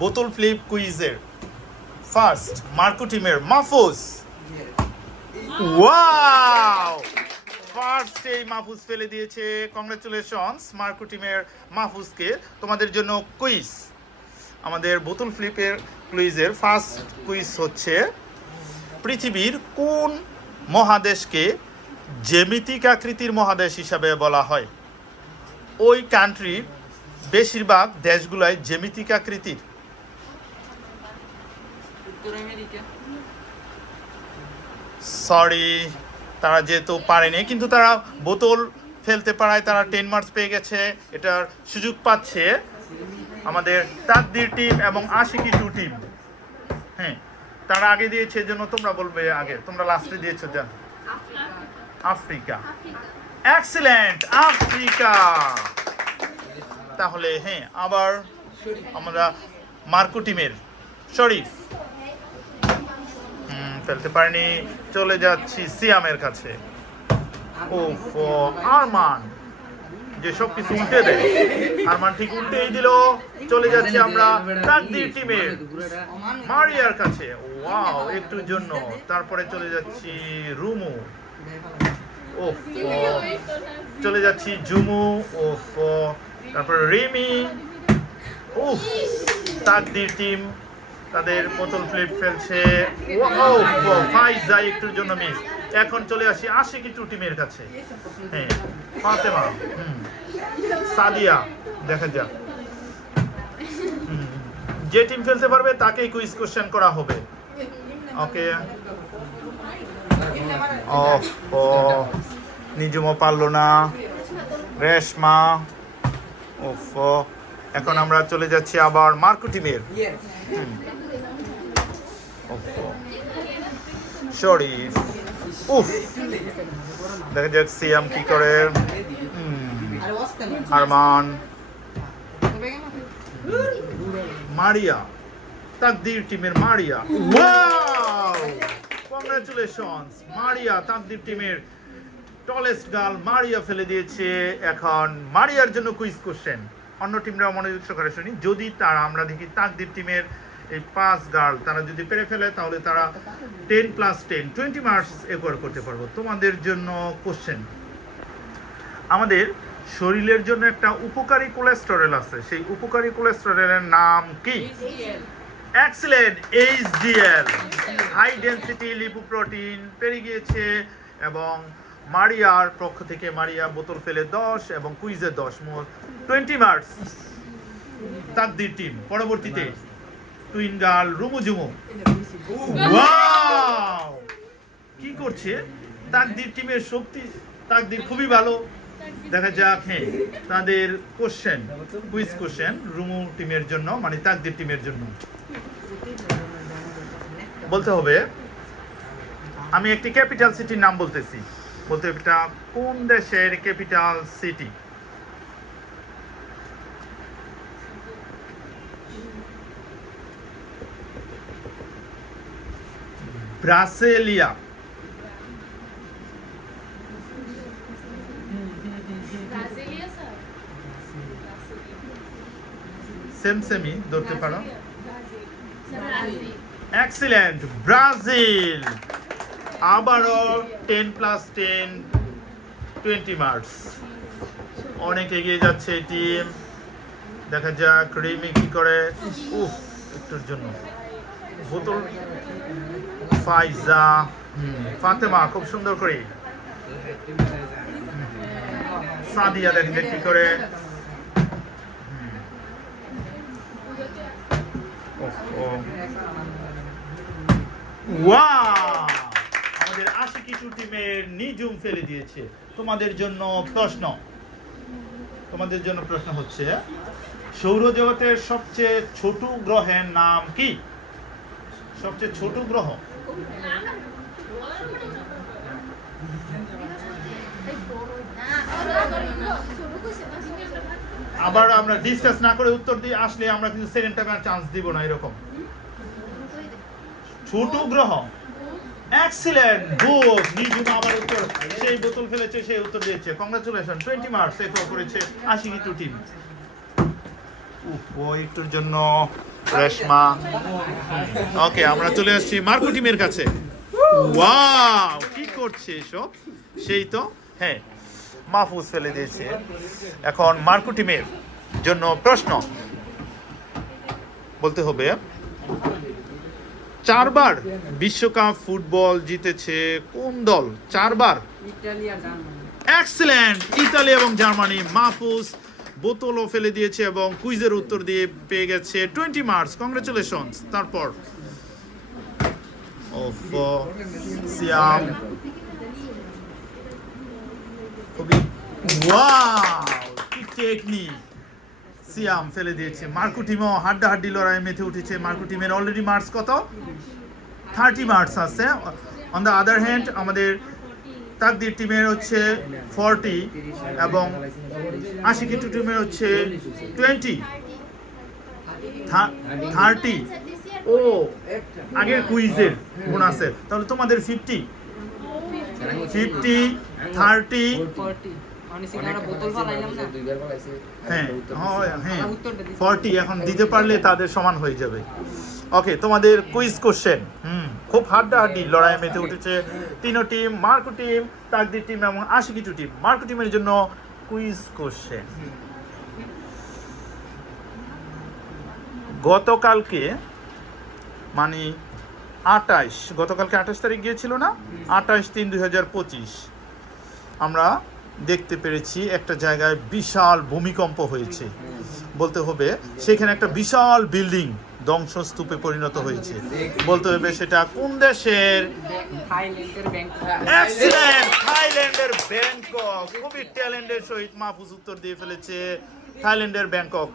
বোতল flip কুইজের first Marco টিমের Mahfuz. Wow, first এই মাহফুজ ফেলে দিয়েছে। কংগ্রেচুলেশনস মার্কো টিমের মাহফুজকে। তোমাদের জন্য কুইজ, আমাদের বোতল ফ্লিপের কুইজের ফার্স্ট কুইজ হচ্ছে, পৃথিবীর কোন মহাদেশকে জ্যামিতিক আকৃতির মহাদেশ হিসাবে বলা হয়? ওই কান্ট্রির বেশিরভাগ দেশগুলাই জ্যামিতিক আকৃতির। সরি, তারা যেহেতু পারেনি, কিন্তু তারা বোতল ফেলতে পারায় তারা 10 মার্কস পেয়ে গেছে। এটার সুযোগ পাচ্ছে আমাদের তাকদীর টিম এবং আশিকি টু টিম। হ্যাঁ, তারা আগে দিয়েছে, জন্য তোমরা বলবে আগে, তোমরা লাস্টে দিয়েছো। যা, আফ্রিকা। Excellent, Africa. তাহলে হ্যাঁ, আবার আমরা মার্কো টিমের শরীফ ফেলতে পারেনি, চলে যাচ্ছি সিয়ামের কাছে। ওফ, আরমান যে সব কিছু উল্টে দেয়, আরমান ঠিক উল্টেই দিল। চলে যাচ্ছি আমরা তাকদীর টিমের মারিয়ার কাছে। ওয়াও, একটুর জন্য। তারপরে চলে যাচ্ছি রুমু। ওফ, চলে যাচ্ছি জুমু। ওফ, তারপরে রিমি। উফ, তাকদীর টিম তাদের বোতল ফ্লিপ ফেলছে। ফাইজা একটুর জন্য মিস। এখন চলে আসি আশিকি টু টিমের কাছে। হ্যাঁ, ফাতেমা, সাদিয়া, দেখা যাক যে টিম ফেলতে পারবে তাকেই কুইজ কোশ্চেন করা হবে। ওকে। নিজুমও পারলো না, রেশমা। ওফ, এখন আমরা চলে যাচ্ছি আবার মার্কো টিমের শরীফ। উফ, দেখা যাক সিয়াম কি করে। আরমান, মারিয়া, তাকদীর টিমের মারিয়া। ওয়াও, কংগ্রেচুলেশনস মারিয়া, তাকদীর টিমের টলেস্ট গার্ল মারিয়া ফেলে দিয়েছে। এখন মারিয়ার জন্য কুইজ কোশ্চেন। অন্য টিমরা মনোযোগ সহকারে শুনি। যদি তারা, আমরা দেখি তাকদীর টিমের এই 5 গার্ল তারা যদি পেরে ফেলে, তাহলে তারা 10 + 10 20 মার্কস একোয়ার করতে পারবো। তোমাদের জন্য কোশ্চেন, আমাদের শরীরের জন্য একটা উপকারী কোলেস্টেরল আছে, সেই উপকারী কোলেস্টেরলের নাম কি? Excellent, HDL, high density lipoprotein পেরে গিয়েছে। এবং মারিয়ার পক্ষ থেকে মারিয়া বোতল ফেলে 10 এবং কুইজে 10, মোট 20 মার্কস তাকদীর টিম। পরবর্তীতে টুইন গার্ল রুমুজুমু। ওয়াও, কি করছে তাকদীর টিমের শক্তি। তাকদীর খুবই ভালো। দেখা যাক হ্যাঁ তাদের কোশ্চেন, কুইজ কোশ্চেন রুমু টিমের জন্য, মানে তাকদীর টিমের জন্য। বলতে হবে, আমি একটি ক্যাপিটাল সিটির নাম বলতেছি, বলতে এটা কোন দেশের ক্যাপিটাল সিটি? ব্রাসিলিয়া। সেমসেমি ধরতে পারো। Excellent, Brazil. আবারও 10 + 10 20 মার্কস। অনেক এগিয়ে যাচ্ছে এই টিম। দেখা যাক রিমি কি করে। উফ, একটুর জন্য বোতল। ফাইজা, ফাতেমা খুব সুন্দর করে। সাদিয়া দেখে কি করে। ওয়াও, আমাদের আশিকি টু টিমের নিজুম ফেলে দিয়েছে। তোমাদের জন্য প্রশ্ন, তোমাদের জন্য প্রশ্ন হচ্ছে, সৌরজগতের সবচেয়ে ছোট গ্রহের নাম কি? সবচেয়ে ছোট গ্রহ। আবার আমরা ডিসকাস না করে উত্তর দিয়ে আসলে আমরা কিন্তু সেকেন্ড টাইম আর চান্স দিব না। এরকম ছোট গ্রহ। Excellent, good. নিজুম আবার উত্তর, সেই বোতল ফেলেছে, সেই উত্তর দিয়েছে। কংগ্রাচুলেশন, 20 মার্কস একো করেছে আশিকি টু টিম। একটুর জন্য রেশমা। ওকে, আমরা চলে আসছি মার্কো টিমের কাছে। ওয়াও, কি করছে এসব? সেই তো, হ্যাঁ, মাহফুজ ফেলে দিয়েছে। এখন মার্কো টিমের জন্য প্রশ্ন বলতে হবে, 4বার বিশ্বকাপ ফুটবল জিতেছে কোন দল? 4বার। এক্সেলেন্ট, ইতালি এবং জার্মানি। মাহফুজ বোতলও ফেলে দিয়েছে এবং কুইজের উত্তর দিয়ে পেয়ে গেছে 20 মার্কস। কংগ্রেচুলেশনস। তারপর সিয়াম, খুবই ওয়াও, কি টেকনিক। সিয়াম ফেলে দিয়েছে। মার্কো টিমও হাড্ডাহাড্ডি লড়াইয়ে মেতে উঠেছে। মার্কো টিমের অলরেডি মার্কস কত? 30 মার্কস আছে। অন দ্য আদার হ্যান্ড আমাদের তাকদির টিমের হচ্ছে 40 এবং আশিকি টিমের হচ্ছে 20 30। ও, আগের কুইজের গুণ আছে, তাহলে তোমাদের 50 30 হ্যাঁ হ্যাঁ 40 এখন দিতে পারলে তাদের সমান হয়ে যাবে। ওকে, তোমাদের কুইজ কোশ্চেন। খুব হাড্ডাহাড্ডি লড়াই মেতে উঠেছে তিনো টিম, মার্কো টিম, তাকদির টিম এবং আশিকি টিম। মার্কো টিমের জন্য কুইজ কোশ্চেন। গতকালকে মানে 28 তারিখ গিয়েছিল না, 28/3/2025 আমরা দেখতে পেরেছি একটা জায়গায় বিশাল ভূমিকম্প হয়েছে। বলতে হবে সেখানে একটা বিশাল বিল্ডিং ধ্বংসস্তূপে পরিণত হয়েছে। বলতে হবে সেটা কোন দেশের? এক্সিলেন্ট, থাইল্যান্ডের ব্যাংকক। খুবই ট্যালেন্টের সহিত মাহফুজ উত্তর দিয়ে ফেলেছে। থাইল্যান্ডের ব্যাংকক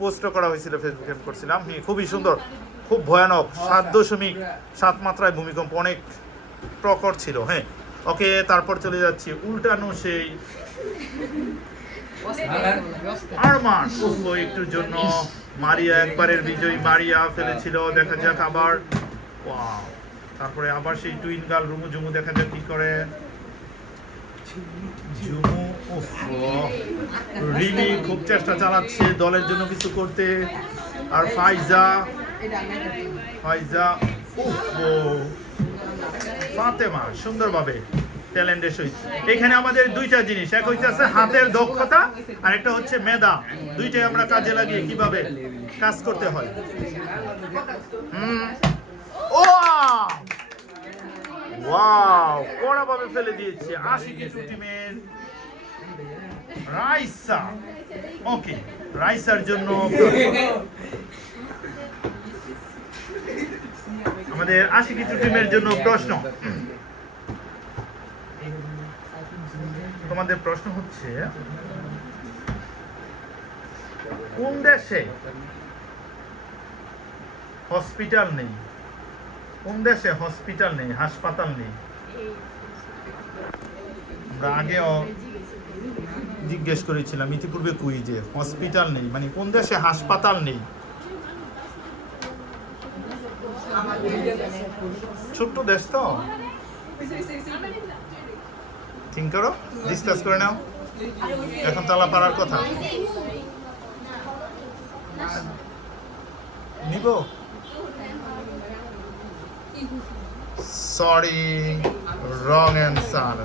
পোস্ট করা হয়েছিল, ফেসবুকে করছিলাম। খুবই সুন্দর, খুব ভয়ানক। 7.7 মাত্রায় ভূমিকম্প, অনেক প্রখর ছিল। হ্যাঁ, ওকে, তারপর চলে যাচ্ছি উল্টানো সেই আরমান। একটুর জন্য মারিয়া, একবারের বিজয়ী মারিয়া ফেলেছিল। দেখা যাক আবার। ওয়াও, তারপরে আবার সেই টুইন গার্ল রুমু জুমু, দেখা যাক কি করে জুমু। রিমি খুব চেষ্টা চালাচ্ছে দলের জন্য কিছু করতে। আর ফাইজা ফাতেমা সুন্দরভাবে ট্যালেন্টের সহিত। এখানে আমাদের দুইটা জিনিস, এক হচ্ছে হাতের দক্ষতা আর একটা হচ্ছে মেধা। দুইটাই আমরা কাজে লাগিয়ে কিভাবে কাজ করতে হয়। ওয়াও, কড়াভাবে ফেলে দিয়েছে আশিকি টিমের রাইসা। ওকে, রাইসার জন্য আমাদের আশিকি টিমের জন্য প্রশ্ন। তোমাদের প্রশ্ন হচ্ছে, কোন দেশে হসপিটাল নেই? কোন দেশে হসপিটাল নেই, হাসপাতাল নেই? আমরা আগেও জিজ্ঞেস করেছিলাম ইতিপূর্বে কুইজে, হসপিটাল নেই মানে কোন দেশে হাসপাতাল নেই? ছোট্ট দেশ তো, থিঙ্ক করো, ডিসকাস করে নাও। এখন তালা পারার কথা নিব। Sorry, wrong answer.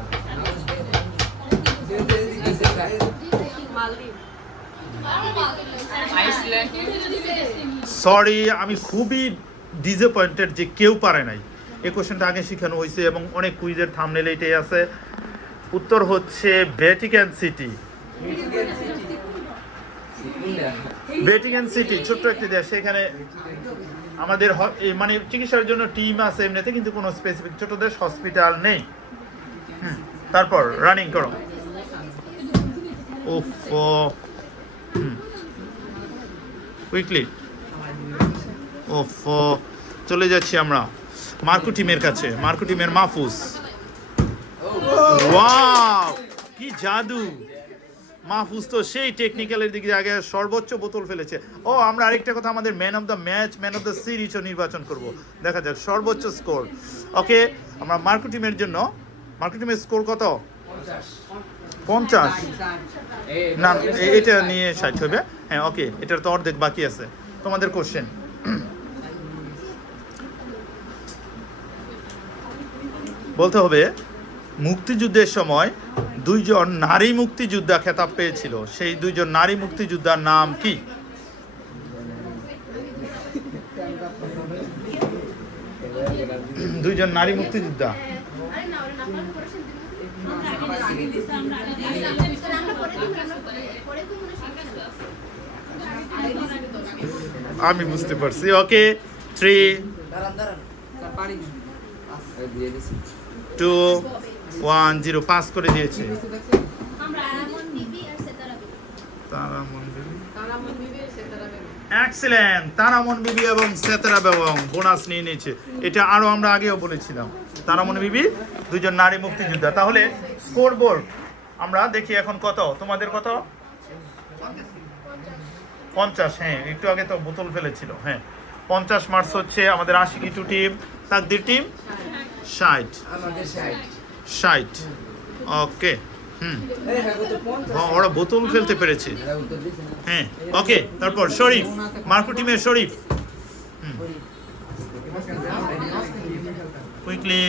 সরি, আমি খুবই ডিসঅ্যাপয়েন্টেড যে কেউ পারে নাই। এই কোশ্চেনটা আগে শেখানো হয়েছে এবং অনেক কুইজের থাম্বনেল এটাই আছে। উত্তর হচ্ছে ভ্যাটিকান সিটি। ভ্যাটিকান সিটি ছোট্ট একটি দেশ, সেখানে আমাদের মানে চিকিৎসার জন্য টিম আছে এমনিতে, কিন্তু কোনো স্পেসিফিক ছোট দেশ, হসপিটাল নেই। তারপর রানিং করো। কুইকলি। চলে যাচ্ছি আমরা মার্কো টিমের কাছে। মার্কো টিমের মাহফুজ। ওয়াও, কি জাদু! মাহফুজ তো সেই টেকনিক্যালের দিকে আগে সর্বোচ্চ বোতল ফেলেছে। ও, আমরা আরেকটা কথা, আমাদের man of the match, man of the সিরিজও নির্বাচন করব। দেখা যাক সর্বোচ্চ স্কোর। ওকে, আমরা মার্কো টিমের জন্য, মার্কো টিমের স্কোর কত? 50 না, এটা নিয়ে 60 হবে। হ্যাঁ, ওকে, এটার তো অর্ধেক বাকি আছে। তোমাদের কোশ্চেন। বলতে হবে মুক্তিযুদ্ধের সময় দুইজন নারী মুক্তিযোদ্ধা খেতাব পেয়েছিল, সেই দুইজন নারী মুক্তিযোদ্ধার নাম কি? দুইজন নারী মুক্তিযোদ্ধা। আমি বুঝতে পারছি। ওকে, 3 2 1 0 পাস করে দিয়েছে। এক্সেলেন্ট, তারামন বিবি এবং সেতারা বেগম বোনাস নিয়ে নিয়েছে। এটা আরো আমরা আগেও বলেছিলাম, তারামন বিবি দুইজন নারী মুক্তিযোদ্ধা। তাহলে স্কোর বোর্ড আমরা দেখি এখন কত, তোমাদের কত? 50। হ্যাঁ, একটু আগে তো বোতল ফেলেছিল। হ্যাঁ, 50 মার্কস হচ্ছে আমাদের আশিকি টু টিম, তাকদীর টিম 60। 60। ওকে, ওরা বোতল ফেলতে পেরেছে। হ্যাঁ, ওকে। তারপর শরীফ, মার্কো টিমের শরীফ। কুইকলি।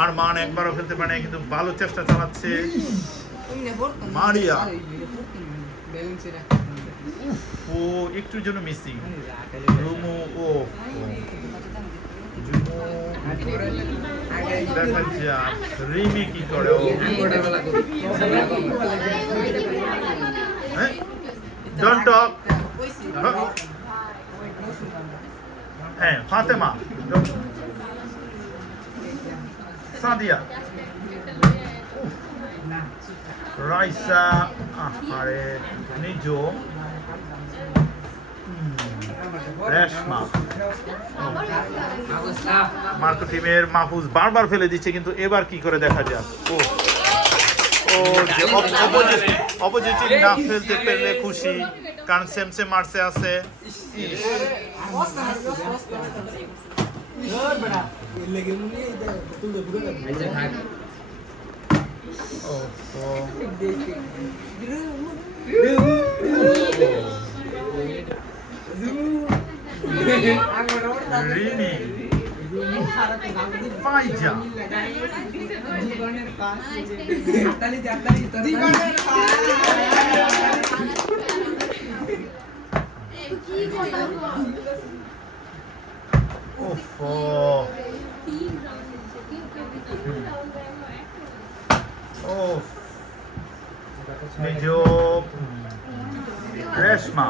আর মান একবারও ফেলতে পারে না, কিন্তু ভালো চেষ্টা চালাচ্ছে মারিয়া। ও একটু জন্য মিসিং। রুমু, ও দেখা যাক রিমি কি করে। Don't talk. হ্যাঁ, ফাতেমা, সাদিয়া, রাইসা, আরে নিজম, রেশমা। মার্কো টিমের মাহফুজ বারবার ফেলে দিচ্ছে, কিন্তু এবার কি করে দেখা যাক। ও ও যে অপোজিট টিম না ফেলতে পেরে খুশি, কারণ সেম সেম মার্সে আছে। রিমি, ফাইজা, রেশমা।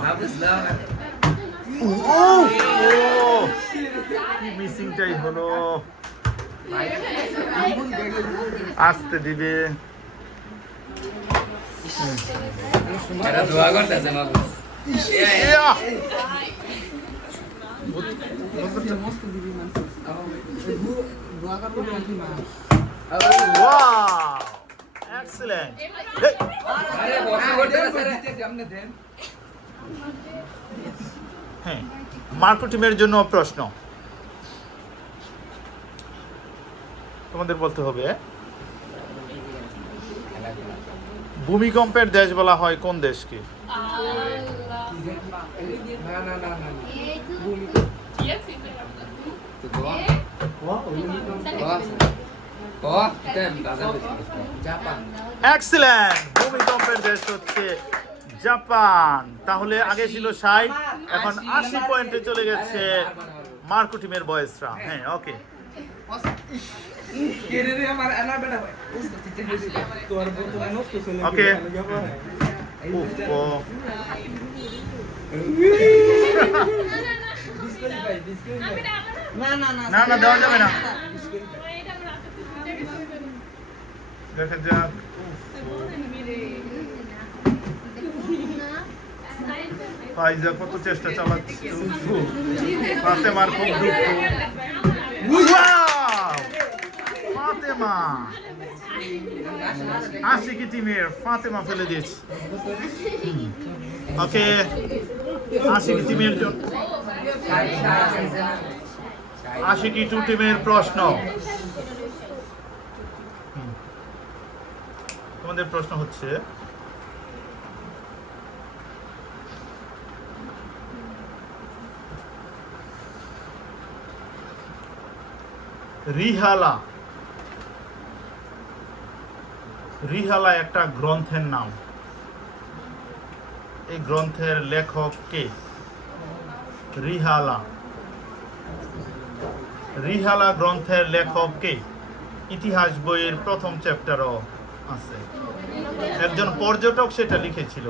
মিসিংটাই হলো, আসতে দিবে। এক্সেলেন্ট। হ্যাঁ, মার্কো টিমের জন্য প্রশ্ন তোমাদের বলতে হবে। ভূমিকম্পের দেশ বলা হয় কোন দেশকে? এক্সেলেন্ট, ভূমিকম্পের দেশ হচ্ছে জাপান। তাহলে আগে ছিল 60, এখন 80 পয়েন্টে চলে গেছে মার্কো টিমের বয়েসরা। হ্যাঁ, ওকে। ওকে, না না দেওয়া যাবে না। দেখা যাক। ফাইজা কত চেষ্টা চালাচ্ছে। ফাতেমার খুব দুঃখ। ফাতেমা, আশিকি টিমের ফাতেমা ফেলে দিয়েছে। ওকে, আশিকি টিমের জন্য আশিকি টু টিমের প্রশ্ন। তোমাদের প্রশ্ন হচ্ছে রিহালা। রিহালা একটা গ্রন্থের নাম। এই গ্রন্থের লেখক কে? রিহালা। রিহালা গ্রন্থের লেখক কে? ইতিহাস বইয়ের প্রথম চ্যাপ্টারও আছে। একজন পর্যটক সেটা লিখেছিল।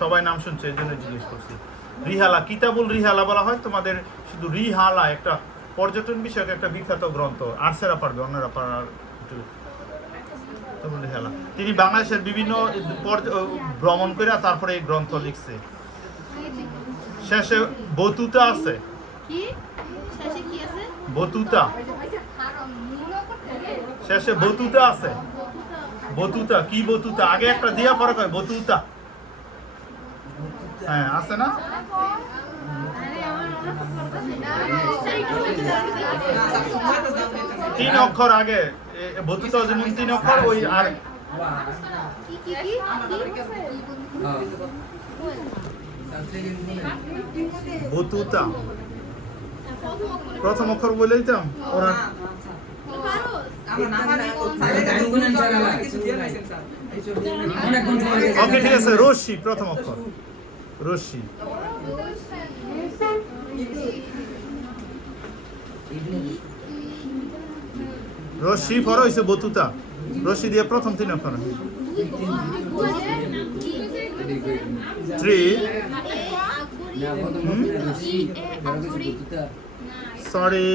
সবাই নাম শুনছে, এই জন্য জিজ্ঞেস করছি। রিহালা, কিতাবুল রিহালা বলা হয়। তোমাদের শুধু রিহালা একটা পর্যটন বিষয়ক একটা বিখ্যাত গ্রন্থ। আর্টসেরা পারবে, অন্যরা পারার রিহালা। তিনি বাংলাদেশের বিভিন্ন ভ্রমণ করে তারপরে এই গ্রন্থ লিখছে। শেষে বতুতা আছে। বতুতা, শেষে বতুতা আছে। বতুতা কি? বতুতা আগে একটা দিয়া পরে কয় বতুতা। হ্যাঁ, আছে না? তিন অক্ষর আগে বতুতা, যেমন 3 অক্ষর ওই। আর বতুতা প্রথম অক্ষর বলে দিতাম ওরা। ওকে, ঠিক আছে। রশ্মি প্রথম অক্ষর। রশ্মি। রশ্মি পরে হয়েছে বতুতা। রশ্মি দিয়ে প্রথম 3 অক্ষর। 3 সরি,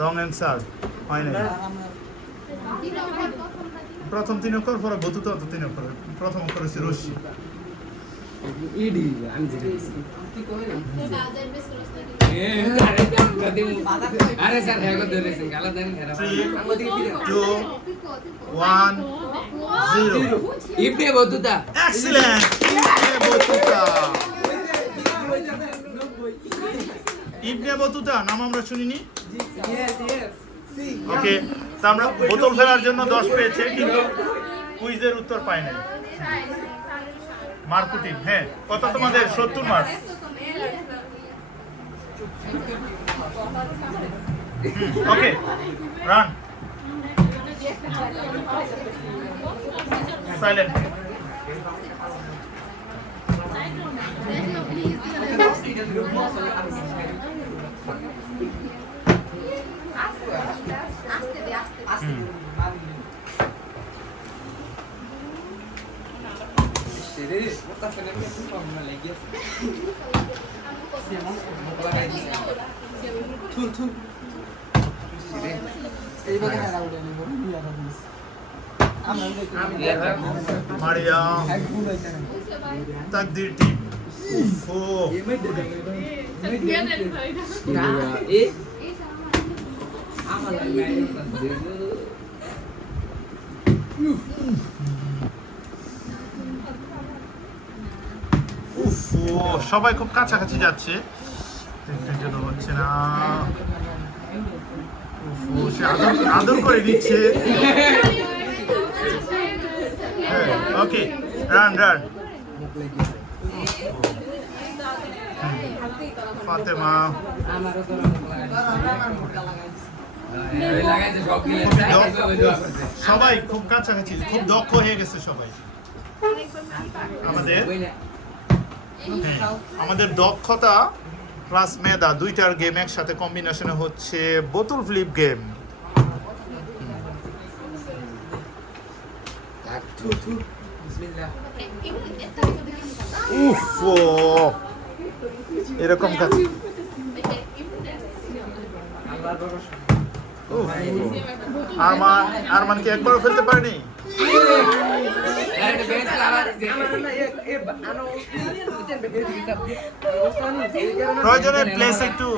রং অ্যান্সার হয় না। প্রথম 3 অক্ষর পরে বতুতা, তো 3 অক্ষর। প্রথম অক্ষর হচ্ছে রশ্মি। আরে স্যার হ্যাঁ করে ধরেছেন গালা দেন খারাপ 3 2 1 0 Ibn Battuta. Excellent. Ibn Battuta. Ibn Battuta নাম আমরা শুনিনি। ওকে, তো আমরা বোতল ফেলার জন্য 10 পেয়েছে, কিন্তু কুইজের উত্তর পাই নাই। মার্কুটিং, হ্যাঁ। কত তোমাদের? 70 mark. Okay, run. Silent. Maria Taqdir team. সবাই খুব কাছাকাছি যাচ্ছে, হচ্ছে না। সে আদর করে দিচ্ছে। ওকে, রান রান। ফাতেমা সবাই খুব কাছাকাছি, খুব দক্ষ হয়ে গেছে সবাই। আমাদের দক্ষতা প্লাস মেধা দুইটার গেম একসাথে কম্বিনেশনে হচ্ছে বোতল ফ্লিপ গেম। এরকম কাজ। আরমান কি একবারও ফেলতে পারেনি? প্রয়োজনে প্লেস একটু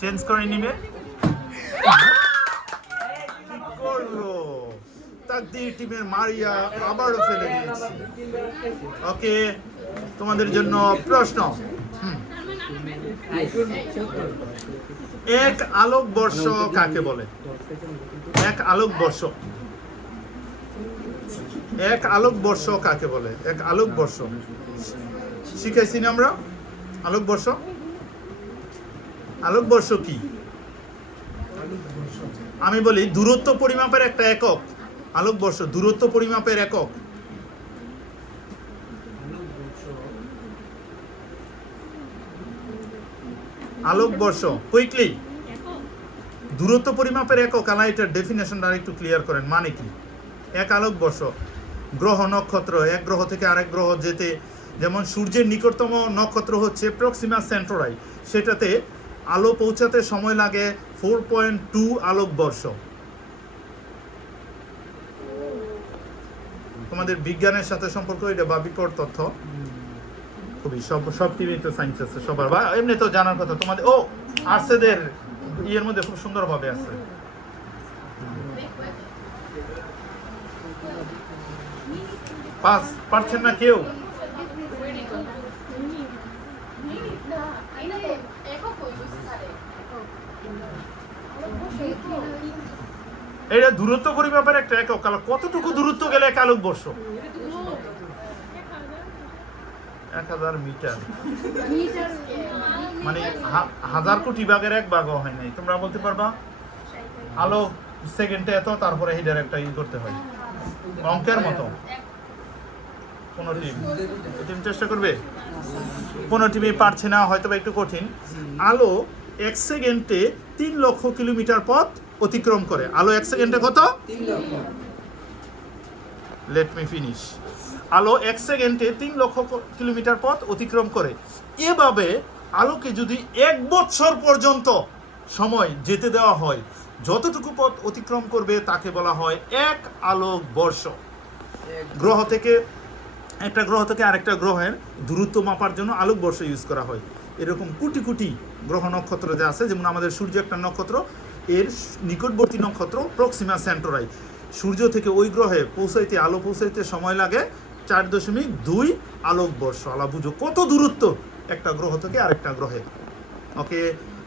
চেঞ্জ করে নিবে। তাকদীর টিমের মারিয়া আবারও ফেলে দিয়েছে। ওকে, তোমাদের জন্য প্রশ্ন। এক আলোক বর্ষ কাকে বলে? এক আলোক বর্ষ। এক আলোক বর্ষ কাকে বলে? এক আলোক বর্ষ শিখাইছি না আমরা? আলোক বর্ষ আলোকবর্ষ কি? আমি বলি দূরত্ব পরিমাপের একটা একক। আলোকবর্ষ দূরত্ব পরিমাপের একক। আলোকবর্ষ কুইকলি দূরত্ব পরিমাপের একক। আলা এটার ডেফিনেশনটা একটু ক্লিয়ার করেন, মানে কি? এক আলোকবর্ষ গ্রহ নক্ষত্র, এক গ্রহ থেকে আরেক গ্রহ যেতে, যেমন সূর্যের নিকটতম নক্ষত্র হচ্ছে প্রক্সিমা সেন্টোরাই, সেটাতে আলো পৌঁছাতে সময় লাগে 4.2 আলোকবর্ষ। তোমাদের বিজ্ঞানের সাথে সম্পর্ক এটা বা বিপরীত তথ্য খুবই সব টিভিতে সায়েন্স আছে সবার, বা এমনি তো জানার কথা তোমাদের। ও আর্টসেদের ইয়ের মধ্যে খুব সুন্দরভাবে আছে। পারছেন না কেউ? এটা দূরত্ব পরিমাপের একটা একক। কতটুকু দূরত্ব গেলে এক আলোকবর্ষ? 1000 মিটার, মানে 1000 কোটি ভাগের এক ভাগও হয় নাই। তোমরা বলতে পারবা আলো সেকেন্ডে এত, তারপরে হিডার একটা করতে হয় অঙ্কের মতো। কোন টিম চেষ্টা করবে? কোন টিমই পারছে না, হয়তো একটু কঠিন। আলো 1 সেকেন্ডে 3 লক্ষ কিলোমিটার পথ অতিক্রম করে। আলো 1 সেকেন্ডে কত? 3 লক্ষ। Let me finish. আলো 1 সেকেন্ডে 3 লক্ষ কিলোমিটার পথ অতিক্রম করে। এভাবে আলোকে যদি 1 বছর পর্যন্ত সময় যেতে দেওয়া হয়, যতটুকু পথ অতিক্রম করবে তাকে বলা হয় 1 আলোকবর্ষ। গ্রহ থেকে একটা গ্রহ থেকে আরেকটা গ্রহের দূরত্ব মাপার জন্য আলোকবর্ষ ইউজ করা হয়। এরকম কোটি কোটি গ্রহ নক্ষত্র যে আছে, যেমন আমাদের সূর্য একটা নক্ষত্র, এর নিকটবর্তী নক্ষত্র প্রক্সিমা সেন্টোরাই। সূর্য থেকে ওই গ্রহে পৌঁছাইতে, আলো পৌঁছাইতে সময় লাগে 4.2 আলোকবর্ষ। আলা বুঝো কত দূরত্ব একটা গ্রহ থেকে আরেকটা গ্রহে। ওকে,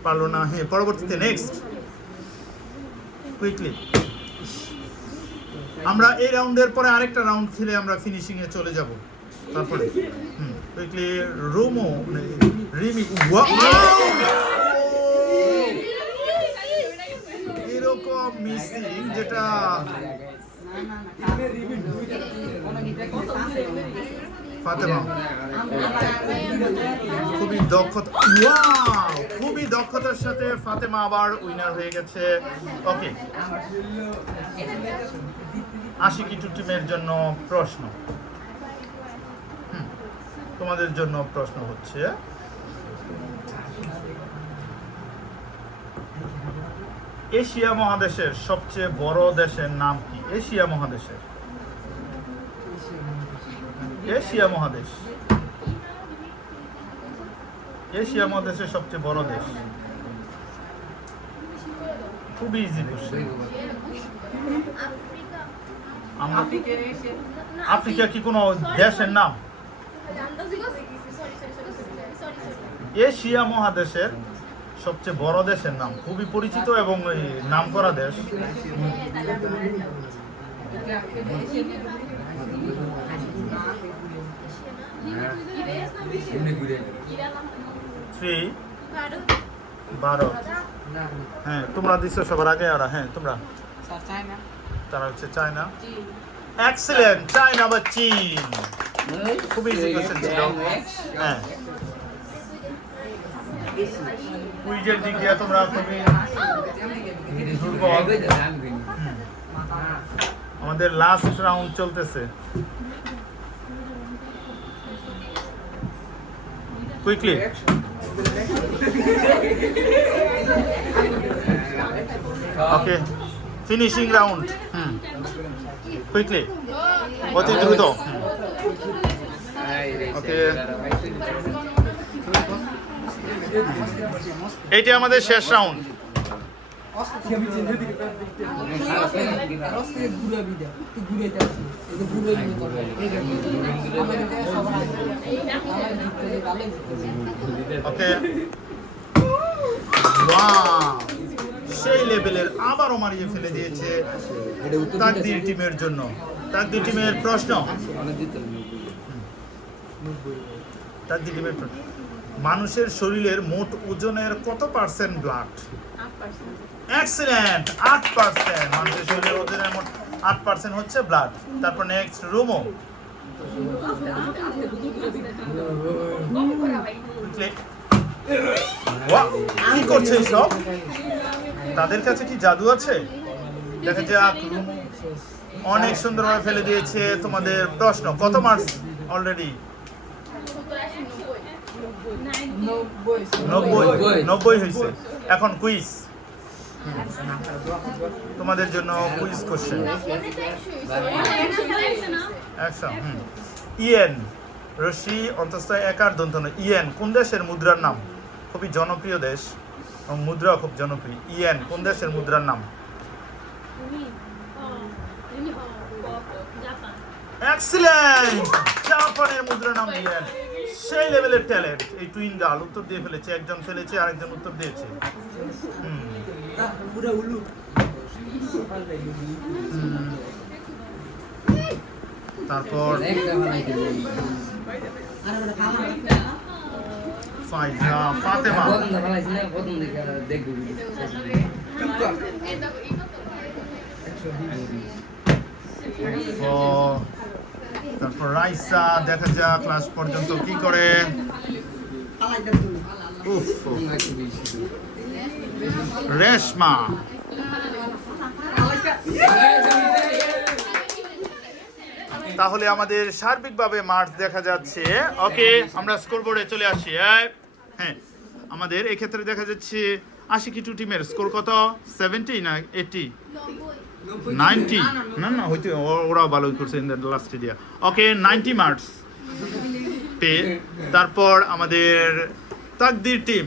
পারলো না? হ্যাঁ, পরবর্তীতে নেক্সট কুইকলি। আমরা এই রাউন্ডের পরে আরেকটা রাউন্ড খেলে আমরা ফিনিশিং এ চলে যাব। তারপরে কুইকলি রোমো রিমি, এরকম মিসিং যেটা ফাতেমা খুবই দক্ষতা, খুবই দক্ষতার সাথে ফাতেমা আবার উইনার হয়ে গেছে। ওকে, আশিকি টু টিমের জন্য প্রশ্ন। তোমাদের জন্য প্রশ্ন হচ্ছে, এশিয়া মহাদেশের সবচেয়ে বড় দেশের নাম কি? এশিয়া মহাদেশের, এশিয়া মহাদেশ, এশিয়া মহাদেশের সবচেয়ে বড় দেশ। খুবই ইজি কোশ্চেন। আফ্রিকা কি কোনো দেশের নাম? এশিয়া মহাদেশের সবচেয়ে বড় দেশের নাম, খুবই পরিচিত এবং নাম করা দেশ। 3 ভারত। হ্যাঁ, তোমরা দিছো সবার আগে। আর হ্যাঁ, তোমরা তারা হচ্ছে চায়না। এক্সিলেন্ট, চায়না বা চীন। খুবই ইজি কোশ্চেন ছিল। হ্যাঁ, কুইজের দিক দিয়ে তোমরা খুবই দুর্বল। আমাদের লাস্ট রাউন্ড চলতেছে। Quickly okay, finishing round. Quickly, অতি দ্রুত। ওকে, এইটা আমাদের শেষ রাউন্ড। ওকে, সেই লেভেলের আবারও মারিয়ে ফেলে দিয়েছে তাকদীর টিমের জন্য। তাকদীর টিমের প্রশ্ন, তাকদীর টিমের প্রশ্ন। মানুষের শরীরের মোট ওজনের কত পার্সেন্ট ব্লাড? 8%. এক্সিলেন্ট, 8%। মানুষের শরীরের ওজনের মোট 8% হচ্ছে ব্লাড। তারপর নেক্সট রুমো। Wow, কি করছে সব? তাদের কাছে কি জাদু আছে? দেখা যাক। রুমো অনেক সুন্দরভাবে ফেলে দিয়েছে। তোমাদের প্রশ্ন কত মার্কস অলরেডি? 90 হয়েছে। এখন কুইজ, তোমাদের জন্য কুইজ কোশ্চেন। অ্যাকশন। ইয়েন, রশি অন্তস্থ একার দন্ত নয়। ইয়েন কোন দেশের মুদ্রার নাম? খুবই জনপ্রিয় দেশ এবং মুদ্রা খুব জনপ্রিয়। ইয়েন কোন দেশের মুদ্রার নাম? এক্সিলেন্ট, জাপানের মুদ্রার নাম ইয়েন। সেই লেভেলের ট্যালেন্ট। এই টুইন গার্ল উত্তর দিয়ে ফেলেছে, একজন ফেলেছে আরেকজন উত্তর দিয়েছে। তারপর ফাতেমা। প্রথম ফেলাইছি না, প্রথম দেখে দেখবো তারপর রাইসা, দেখা যাক ক্লাস পর্যন্ত কি করে। উফ, রেশমা। তাহলে আমাদের সার্বিকভাবে মার্কস দেখা যাচ্ছে। ওকে, আমরা স্কোরবোর্ডে চলে আসি। হ্যাঁ, আমাদের এক্ষেত্রে দেখা যাচ্ছে আশিকি টিমের স্কোর কত? 70 না 80? 90? না হয়তো ওরাও ভালোই করছে ইন দ্য লাস্ট দিয়া। ওকে, 90 মার্কস পেয়ে তারপর আমাদের তাকদির টিম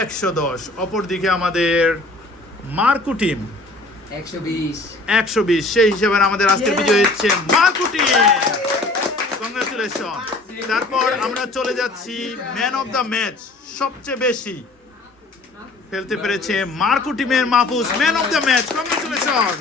110। অপরদিকে আমাদের মার্কু টিম 120। সেই হিসেবে আমাদের আজকের বিজয় হচ্ছে মার্কু টিম। কংগ্রেচুলেশন। তারপর আমরা চলে যাচ্ছি ম্যান অফ দ্য ম্যাচ। সবচেয়ে বেশি খেলতে পেরেছে মার্কু টিমের Mahfuz, man of the match. Congratulation.